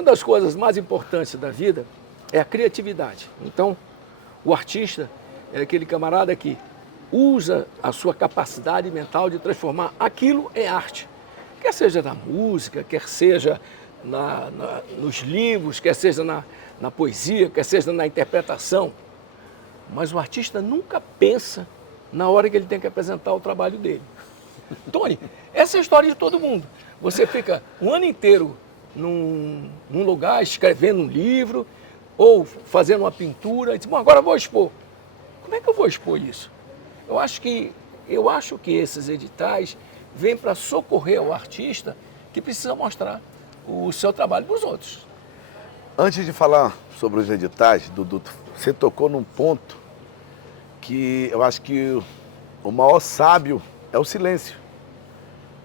uma das coisas mais importantes da vida é a criatividade. Então, o artista é aquele camarada que usa a sua capacidade mental de transformar aquilo em arte. Quer seja na música, quer seja nos livros, quer seja na poesia, quer seja na interpretação. Mas o artista nunca pensa na hora que ele tem que apresentar o trabalho dele. Tony, essa é a história de todo mundo. Você fica um ano inteiro num lugar escrevendo um livro ou fazendo uma pintura e diz, bom, agora eu vou expor. Como é que eu vou expor isso? Eu acho que esses editais vêm para socorrer o artista que precisa mostrar o seu trabalho para os outros. Antes de falar sobre os editais, Dudu, você tocou num ponto que eu acho que o maior sábio é o silêncio.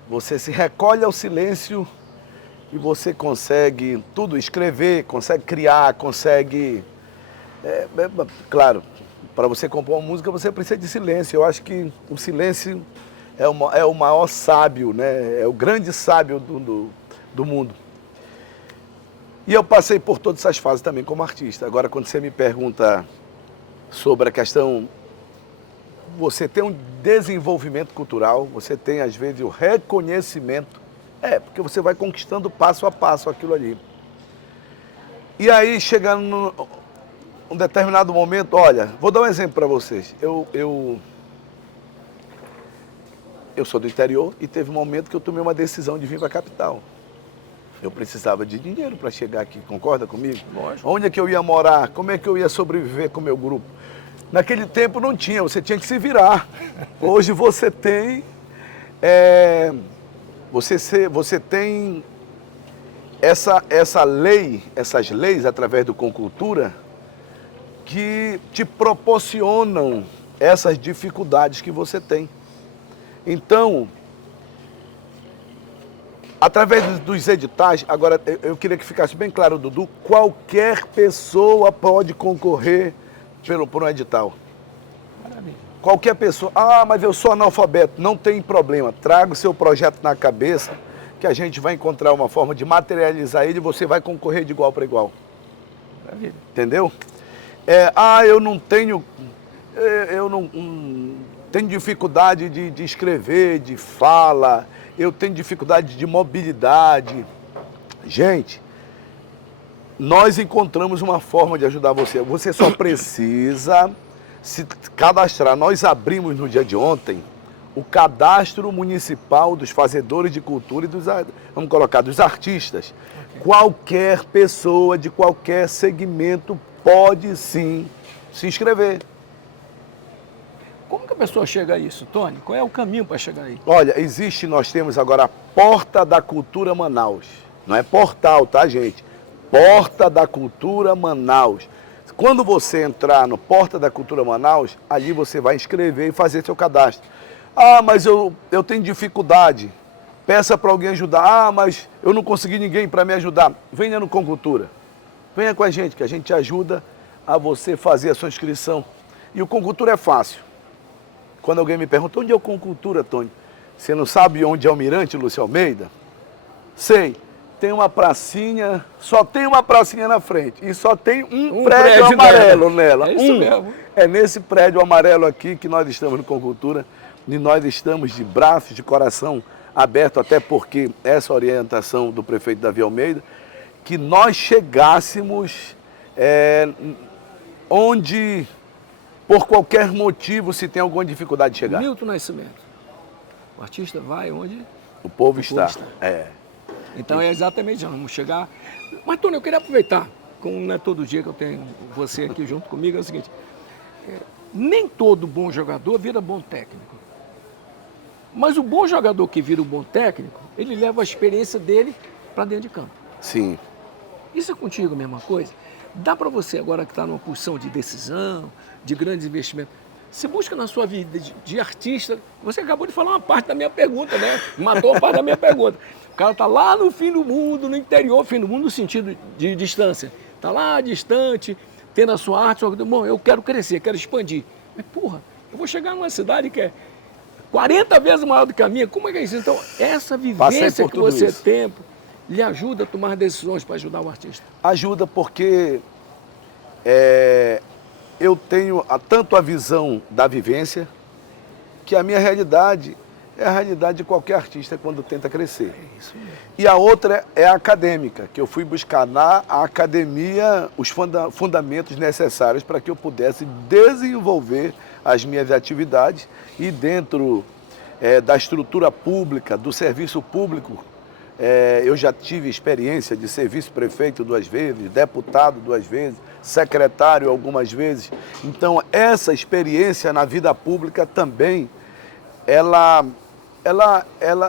Você se recolhe ao silêncio e você consegue tudo, escrever, consegue criar, consegue... claro, para você compor uma música você precisa de silêncio. Eu acho que o silêncio é o maior sábio, né? É o grande sábio do mundo. E eu passei por todas essas fases também como artista. Agora, quando você me pergunta sobre a questão, você tem um desenvolvimento cultural, você tem, às vezes, o reconhecimento. Porque você vai conquistando passo a passo aquilo ali. E aí, chegando num determinado momento, olha, vou dar um exemplo para vocês. Eu sou do interior e teve um momento que eu tomei uma decisão de vir para a capital. Eu precisava de dinheiro para chegar aqui, concorda comigo? Lógico. Onde é que eu ia morar? Como é que eu ia sobreviver com o meu grupo? Naquele tempo não tinha, você tinha que se virar. Hoje você tem... Você tem essa lei, essas leis através do Concultura que te proporcionam essas dificuldades que você tem. Então, através dos editais, agora eu queria que ficasse bem claro, Dudu, qualquer pessoa pode concorrer por um edital. Maravilha. Qualquer pessoa, mas eu sou analfabeto, não tem problema, traga o seu projeto na cabeça, que a gente vai encontrar uma forma de materializar ele e você vai concorrer de igual para igual. Maravilha. Entendeu? Eu não tenho dificuldade de escrever, de fala, eu tenho dificuldade de mobilidade. Gente, nós encontramos uma forma de ajudar você. Você só precisa se cadastrar. Nós abrimos no dia de ontem o cadastro municipal dos fazedores de cultura e vamos colocar, dos artistas. Okay. Qualquer pessoa de qualquer segmento pode sim se inscrever. Como que a pessoa chega a isso, Tony? Qual é o caminho para chegar aí? Olha, nós temos agora a Porta da Cultura Manaus. Não é portal, tá, gente? Porta da Cultura Manaus. Quando você entrar no Porta da Cultura Manaus, ali você vai inscrever e fazer seu cadastro. Mas eu tenho dificuldade. Peça para alguém ajudar. Mas eu não consegui ninguém para me ajudar. Venha no Concultura. Venha com a gente, que a gente ajuda a você fazer a sua inscrição. E o Concultura é fácil. Quando alguém me pergunta, onde é o Concultura, Tony? Você não sabe onde é o Mirante, Lúcio Almeida? Sei. Tem uma pracinha, só tem uma pracinha na frente e só tem um prédio amarelo nela. É isso mesmo. É nesse prédio amarelo aqui que nós estamos no Concultura e nós estamos de braços, de coração aberto, até porque essa orientação do prefeito Davi Almeida, que nós chegássemos onde, por qualquer motivo, se tem alguma dificuldade de chegar. Milton Nascimento. O artista vai onde o povo está. Então é exatamente isso, vamos chegar... Mas, Tony, eu queria aproveitar, como não é todo dia que eu tenho você aqui junto comigo, é o seguinte, nem todo bom jogador vira bom técnico. Mas o bom jogador que vira o bom técnico, ele leva a experiência dele para dentro de campo. Sim. Isso é contigo a mesma coisa? Dá para você, agora que está numa posição de decisão, de grandes investimentos, você busca na sua vida de artista, você acabou de falar uma parte da minha pergunta, né? Matou uma parte da minha pergunta. O cara está lá no fim do mundo, no interior, fim do mundo no sentido de distância. Está lá distante, tendo a sua arte, bom, eu quero crescer, quero expandir. Mas, porra, eu vou chegar numa cidade que é 40 vezes maior do que a minha, como é que é isso? Então, essa vivência que você tem, lhe ajuda a tomar decisões para ajudar o artista? Ajuda porque eu tenho tanto a visão da vivência, que a minha realidade é a realidade de qualquer artista quando tenta crescer. É isso mesmo. E a outra é a acadêmica, que eu fui buscar na academia os fundamentos necessários para que eu pudesse desenvolver as minhas atividades e dentro da estrutura pública, do serviço público, eu já tive experiência de ser vice-prefeito 2 vezes, deputado 2 vezes, secretário algumas vezes. Então, essa experiência na vida pública também, ela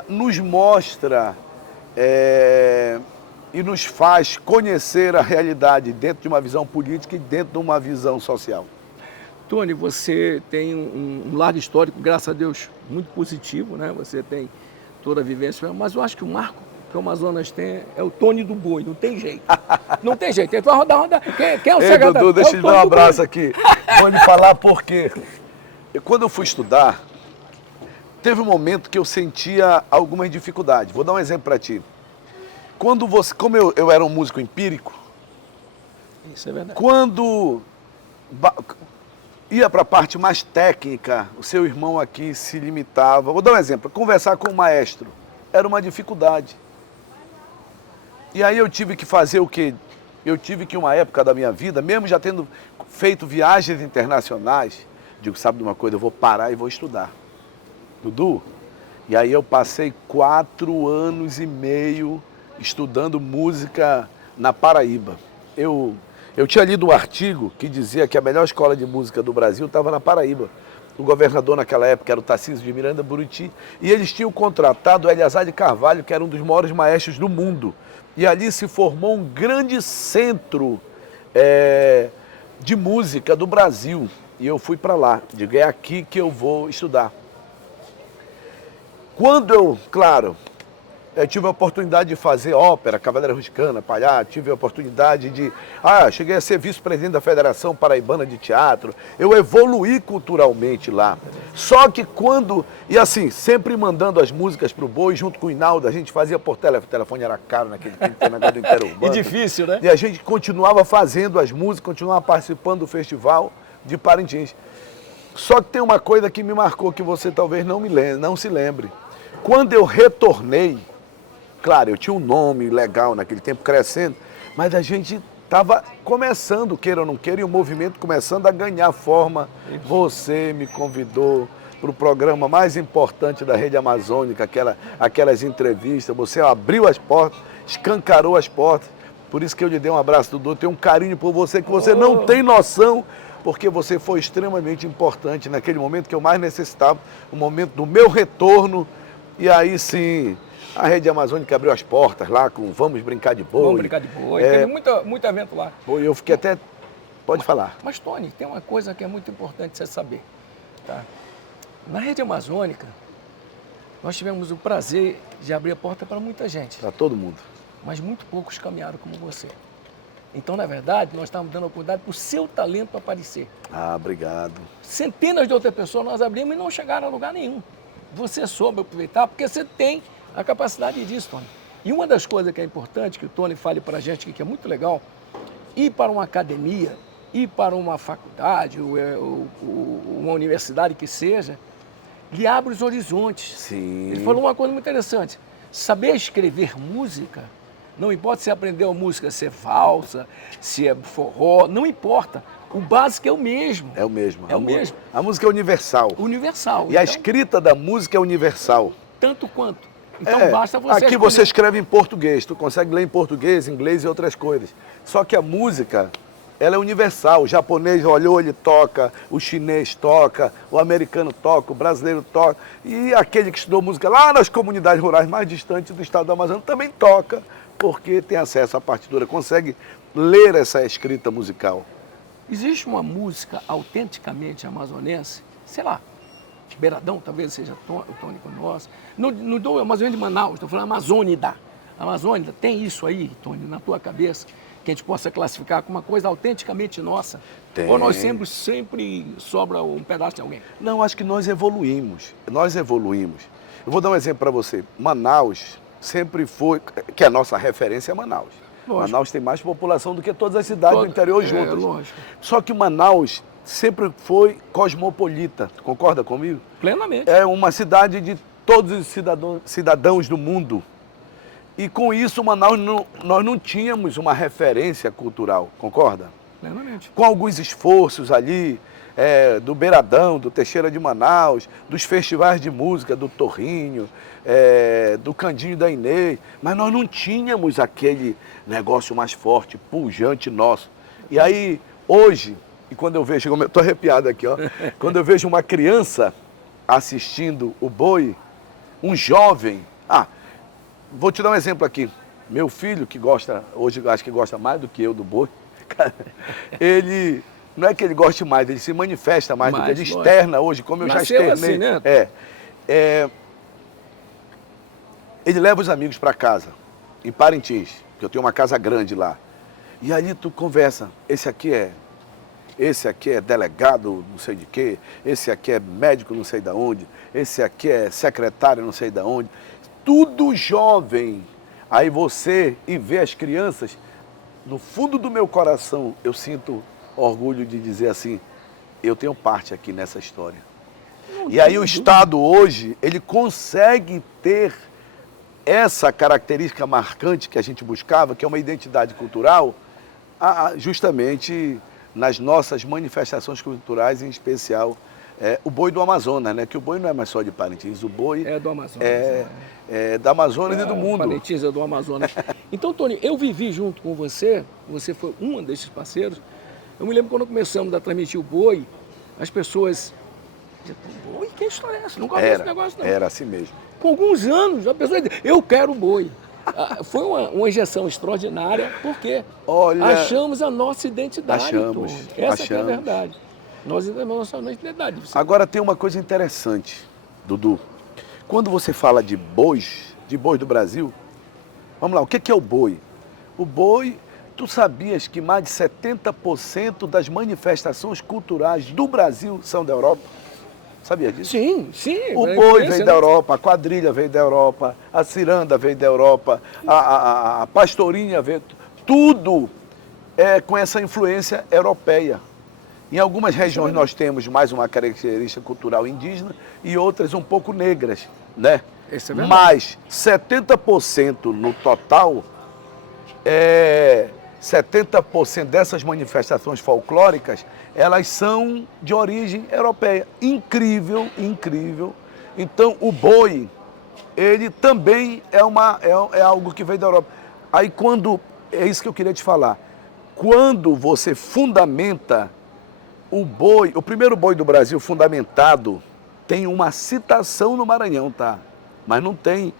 nos mostra e nos faz conhecer a realidade dentro de uma visão política e dentro de uma visão social. Tony, você tem um lado histórico, graças a Deus, muito positivo, né? Você tem toda a vivência, mas eu acho que o marco que o Amazonas tem é o Tony do Boi, não tem jeito. Não tem jeito, ele vai rodar. Quem é o secretário? Dudu, deixa eu te dar um abraço aqui. Vou lhe falar por quê. Quando eu fui estudar, teve um momento que eu sentia algumas dificuldades. Vou dar um exemplo para ti. Como eu era um músico empírico, isso é verdade. Quando ia para a parte mais técnica, o seu irmão aqui se limitava. Vou dar um exemplo, conversar com o maestro era uma dificuldade. E aí eu tive que fazer o quê? Eu tive que, uma época da minha vida, mesmo já tendo feito viagens internacionais, digo, sabe de uma coisa, eu vou parar e vou estudar. Dudu, e aí eu passei 4 anos e meio estudando música na Paraíba. Eu tinha lido um artigo que dizia que a melhor escola de música do Brasil estava na Paraíba. O governador naquela época era o Tarcísio de Miranda Buriti, e eles tinham contratado o Eleazar de Carvalho, que era um dos maiores maestros do mundo. E ali se formou um grande centro de música do Brasil. E eu fui para lá, digo, é aqui que eu vou estudar. Quando eu tive a oportunidade de fazer ópera, Cavaleira Rusticana, Palhaço, tive a oportunidade de... cheguei a ser vice-presidente da Federação Paraibana de Teatro, eu evoluí culturalmente lá. Só que e assim, sempre mandando as músicas pro Boi, junto com o Hinaldo, a gente fazia por telefone, o telefone era caro naquele tempo, negócio do interurbano. E difícil, né? E a gente continuava fazendo as músicas, continuava participando do festival de Parintins. Só que tem uma coisa que me marcou, que você talvez não se lembre. Quando eu retornei, claro, eu tinha um nome legal naquele tempo, crescendo, mas a gente estava começando, queira ou não queira, e o movimento começando a ganhar forma. Você me convidou para o programa mais importante da Rede Amazônica, aquelas entrevistas, você abriu as portas, escancarou as portas, por isso que eu lhe dei um abraço, Dudu, eu tenho um carinho por você que você não tem noção, porque você foi extremamente importante naquele momento que eu mais necessitava, o momento do meu retorno, e aí sim... A Rede Amazônica abriu as portas lá com Vamos Brincar de Boi. Vamos Brincar de Boi. Teve muito evento lá. Eu fiquei até... Pode falar. Mas, Tony, tem uma coisa que é muito importante você saber. Tá? Na Rede Amazônica, nós tivemos o prazer de abrir a porta para muita gente. Para todo mundo. Mas muito poucos caminharam como você. Então, na verdade, nós estávamos dando a oportunidade para o seu talento aparecer. Obrigado. Centenas de outras pessoas nós abrimos e não chegaram a lugar nenhum. Você soube aproveitar porque você tem a capacidade disso, Tony. E uma das coisas que é importante que o Tony fale para a gente, que é muito legal, ir para uma academia, ir para uma faculdade, uma universidade que seja, lhe abre os horizontes. Sim. Ele falou uma coisa muito interessante. Saber escrever música, não importa se aprendeu a música, se é valsa, se é forró, não importa. O básico é o mesmo. É o mesmo. É o mesmo. A música é universal. Universal. E a escrita da música é universal. Tanto quanto. Então basta você aqui você escreve em português, tu consegue ler em português, inglês e outras coisas. Só que a música, ela é universal. O japonês olhou, ele toca, o chinês toca, o americano toca, o brasileiro toca. E aquele que estudou música lá nas comunidades rurais mais distantes do estado do Amazonas também toca, porque tem acesso à partitura, consegue ler essa escrita musical. Existe uma música autenticamente amazonense, sei lá, Beiradão talvez seja o tônico nosso. No do Amazônia de Manaus, estou falando Amazônida. Amazônida, tem isso aí, Tony, na tua cabeça, que a gente possa classificar como uma coisa autenticamente nossa? Tem. Ou nós sempre sobra um pedaço de alguém? Não, acho que nós evoluímos. Nós evoluímos. Eu vou dar um exemplo para você. Manaus sempre foi, que a nossa referência é Manaus. Lógico. Manaus tem mais população do que todas as cidades do interior juntas. Lógico. Só que Manaus sempre foi cosmopolita, concorda comigo? Plenamente. É uma cidade de todos os cidadãos do mundo. E com isso, Manaus, nós não tínhamos uma referência cultural, concorda? Plenamente. Com alguns esforços ali, do Beiradão, do Teixeira de Manaus, dos festivais de música, do Torrinho, do Candinho da Inês, mas nós não tínhamos aquele negócio mais forte, pujante nosso. E aí, hoje, e quando eu vejo, eu estou arrepiado aqui, ó, quando eu vejo uma criança assistindo o boi, um jovem, vou te dar um exemplo aqui. Meu filho, que gosta, hoje eu acho que gosta mais do que eu do boi, ele, não é que ele goste mais, ele se manifesta mais do que ele externa hoje, como eu já externei. Assim, né? Ele leva os amigos para casa, em Parintins, que eu tenho uma casa grande lá. E ali tu conversa, esse aqui é delegado não sei de quê, esse aqui é médico não sei de onde, esse aqui é secretário não sei de onde. Tudo jovem. Aí você e vê as crianças, no fundo do meu coração, eu sinto orgulho de dizer assim, eu tenho parte aqui nessa história. E aí o Estado hoje, ele consegue ter essa característica marcante que a gente buscava, que é uma identidade cultural, justamente nas nossas manifestações culturais, em especial o boi do Amazonas, né? Que o boi não é mais só de Parintins, o boi é do Amazonas. É da Amazonas e do mundo. Parintins é do Amazonas. Então, Tony, eu vivi junto com você foi um desses parceiros. Eu me lembro quando começamos a transmitir o boi, as pessoas diziam, boi, que história é essa? Nunca vi esse negócio, não. Era assim mesmo. Com alguns anos, a pessoa dizia, eu quero boi. Foi uma injeção extraordinária, porque achamos a nossa identidade. Achamos. Essa que é a verdade. Nós temos a nossa identidade. Agora tem uma coisa interessante, Dudu. Quando você fala de bois do Brasil, vamos lá, o que é o boi? O boi, tu sabias que mais de 70% das manifestações culturais do Brasil são da Europa? Sabia disso? Sim. O boi veio da Europa, a quadrilha veio da Europa, a ciranda veio da Europa, a pastorinha veio... Tudo é com essa influência europeia. Em algumas regiões nós temos mais uma característica cultural indígena e outras um pouco negras, né? Isso é verdade. Mas 70% no total, 70% dessas manifestações folclóricas, elas são de origem europeia. Incrível, incrível. Então o boi, ele também é algo que veio da Europa. Aí é isso que eu queria te falar, quando você fundamenta o boi, o primeiro boi do Brasil fundamentado, tem uma citação no Maranhão, tá? Mas não tem.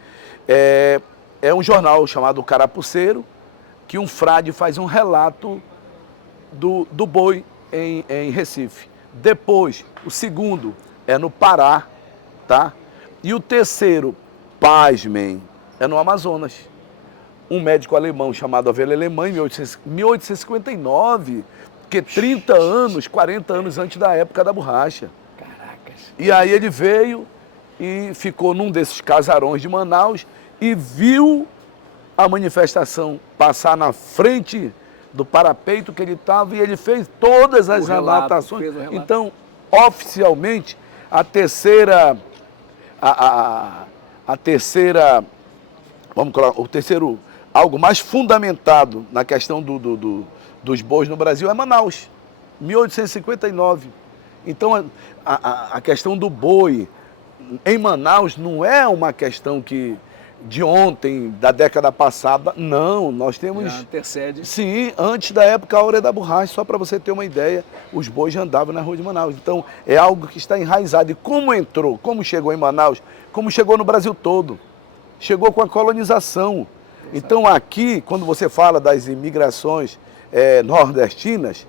É um jornal chamado Carapuceiro, que um frade faz um relato do boi em Recife. Depois, o segundo é no Pará, tá? E o terceiro, pasmem, é no Amazonas. Um médico alemão chamado Avelha Alemã, em 1859, que 30 anos, 40 anos antes da época da borracha. Caracas. E aí ele veio e ficou num desses casarões de Manaus e viu a manifestação passar na frente do parapeito que ele estava e ele fez todas as anotações. Então, oficialmente, a terceira, vamos colocar, o terceiro, algo mais fundamentado na questão dos bois no Brasil é Manaus, 1859. Então, a questão do boi em Manaus não é uma questão de ontem, da década passada, não, nós temos... Já antecede. Sim, antes da época áurea da borracha, só para você ter uma ideia, os bois já andavam na rua de Manaus. Então, é algo que está enraizado. E como entrou, como chegou em Manaus, como chegou no Brasil todo, chegou com a colonização. Então, aqui, quando você fala das imigrações nordestinas,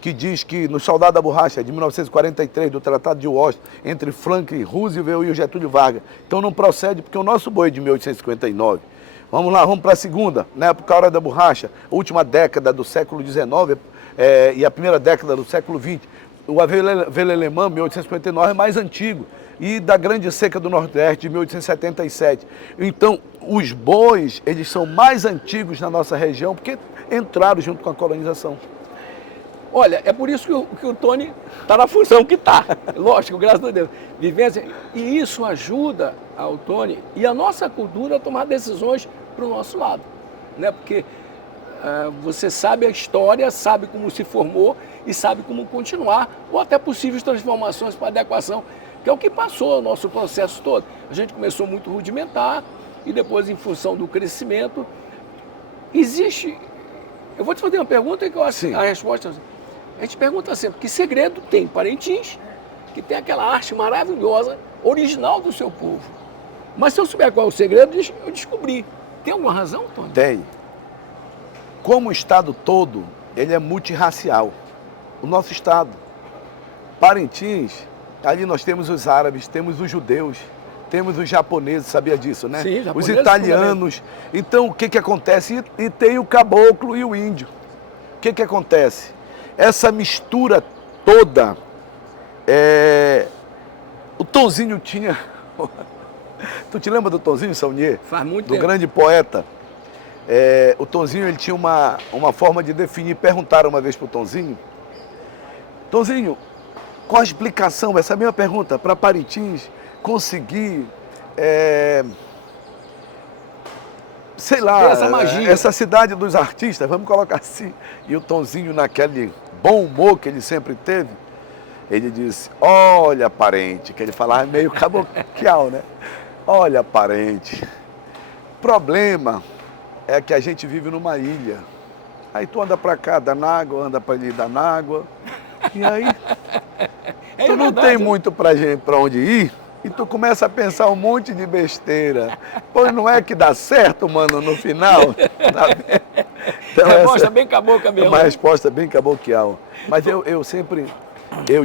que diz que no Soldado da Borracha, de 1943, do Tratado de Washington, entre Franklin Roosevelt e o Getúlio Vargas. Então não procede, porque o nosso boi é de 1859. Vamos lá, vamos para a segunda, na época Hora da Borracha, última década do século XIX e a primeira década do século XX. O Avelha Alemã, 1859, é mais antigo. e da Grande Seca do Nordeste de 1877. Então, os bois, eles são mais antigos na nossa região porque entraram junto com a colonização. Olha, é por isso que o Tony está na função que está. Lógico, graças a Deus. Vivência. E isso ajuda ao Tony e a nossa cultura a tomar decisões para o nosso lado. Né? Porque você sabe a história, sabe como se formou e sabe como continuar, ou até possíveis transformações para adequação, que é o que passou o nosso processo todo. A gente começou muito rudimentar e depois, em função do crescimento, existe... Eu vou te fazer uma pergunta que eu acho a resposta... A gente pergunta sempre, que segredo tem Parintins, que tem aquela arte maravilhosa, original do seu povo? Mas se eu souber qual é o segredo, eu descobri. Tem alguma razão, Tony? Tem. Como o estado todo, ele é multirracial. O nosso estado. Parintins, ali nós temos os árabes, temos os judeus, temos os japoneses, sabia disso, né? Sim, os italianos. Então, o que acontece? E tem o caboclo e o índio. O que acontece? Essa mistura toda, o Tonzinho tinha... Tu te lembra do Tonzinho Saunier? Faz muito do tempo. Grande poeta. O Tonzinho, ele tinha uma forma de definir. Perguntaram uma vez para o Tonzinho, Tonzinho, qual a explicação, essa mesma pergunta, para Parintins conseguir, sei lá, essa magia, essa cidade dos artistas, vamos colocar assim. E o Tonzinho, naquele bom humor que ele sempre teve, ele disse, olha, parente, que ele falava meio caboclo, né? Olha, parente, problema é que a gente vive numa ilha. Aí tu anda pra cá, dá na água, anda pra ali, dá na água. E aí, tu não tem muito pra onde ir, e tu começa a pensar um monte de besteira. Pois não é que dá certo, mano, no final? Então, resposta bem cabocla mesmo. Uma resposta bem caboclo. Mas eu sempre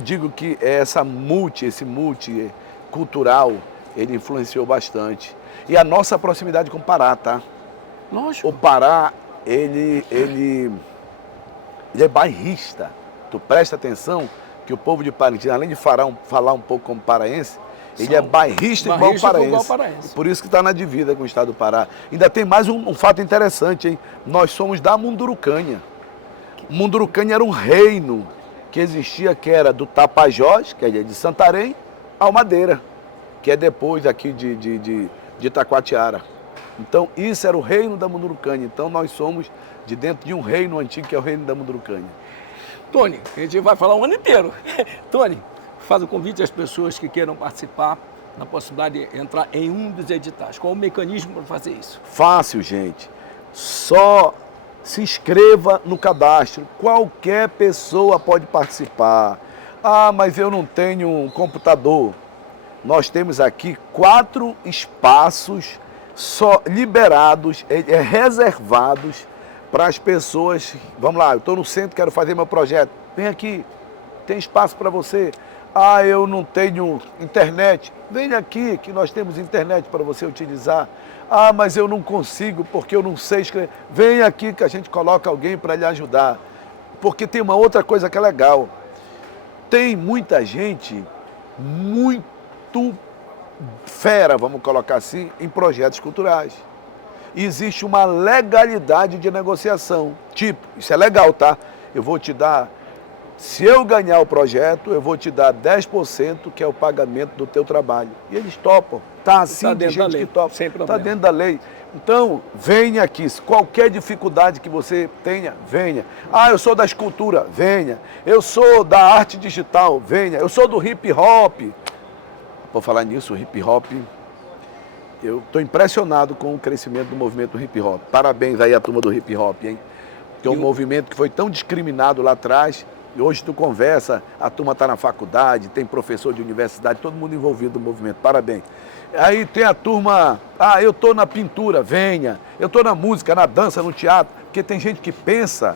digo que esse multicultural, ele influenciou bastante. E a nossa proximidade com o Pará, tá? Lógico. O Pará, ele é bairrista. Tu presta atenção que o povo de Parintins, além de falar um pouco como paraense, ele é bairrista igual paraense. Por isso que está na divisa com o estado do Pará. Ainda tem mais um fato interessante, hein? Nós somos da Mundurucânia. Mundurucânia era um reino que existia, que era do Tapajós, que é de Santarém, ao Madeira, que é depois aqui de Itacoatiara. Então, isso era o reino da Mundurucânia. Então, nós somos de dentro de um reino antigo, que é o reino da Mundurucânia. Tony, a gente vai falar o ano inteiro. Tony, faz o convite às pessoas que queiram participar na possibilidade de entrar em um dos editais. Qual o mecanismo para fazer isso? Fácil, gente. Só se inscreva no cadastro. Qualquer pessoa pode participar. Ah, mas eu não tenho um computador. Nós temos aqui 4 espaços só liberados, reservados para as pessoas. Vamos lá, eu estou no centro, quero fazer meu projeto. Vem aqui, tem espaço para você. Ah, eu não tenho internet. Vem aqui que nós temos internet para você utilizar. Ah, mas eu não consigo porque eu não sei escrever. Vem aqui que a gente coloca alguém para lhe ajudar. Porque tem uma outra coisa que é legal. Tem muita gente muito fera, vamos colocar assim, em projetos culturais. Existe uma legalidade de negociação. Tipo, isso é legal, tá? Eu vou te dar... Se eu ganhar o projeto, eu vou te dar 10%, que é o pagamento do teu trabalho. E eles topam. Tá assim, Tá de dentro da gente lei, que topa. sem problema. Tá dentro da lei. Então, venha aqui. Qualquer dificuldade que você tenha, venha. Ah, eu sou da escultura, venha. Eu sou da arte digital, venha. Eu sou do hip hop. Por falar nisso, o hip hop, eu estou impressionado com o crescimento do movimento hip hop. Parabéns aí à turma do hip hop, hein? Que é um movimento que foi tão discriminado lá atrás. E hoje tu conversa, a turma está na faculdade, tem professor de universidade, todo mundo envolvido no movimento. Parabéns. Aí tem a turma, eu estou na pintura, venha. Eu estou na música, na dança, no teatro. Porque tem gente que pensa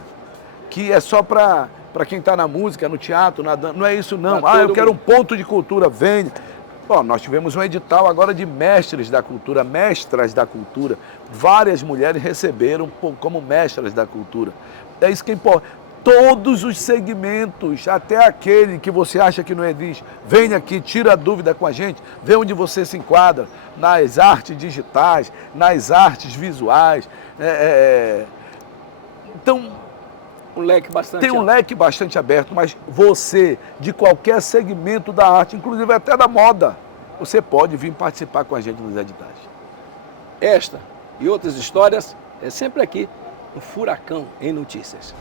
que é só para quem está na música, no teatro, na dança. Não é isso não. Eu quero um ponto de cultura, venha. Bom, nós tivemos um edital agora de mestres da cultura, mestras da cultura. Várias mulheres receberam como mestras da cultura. É isso que importa. todos os segmentos, até aquele que você acha que não existe. Vem aqui, tira a dúvida com a gente, vê onde você se enquadra, nas artes digitais, nas artes visuais. Então, Um leque bastante tem um amplo. leque bastante aberto, mas você, de qualquer segmento da arte, inclusive até da moda, você pode vir participar com a gente nos editais. Esta e outras histórias é sempre aqui no Furacão em Notícias.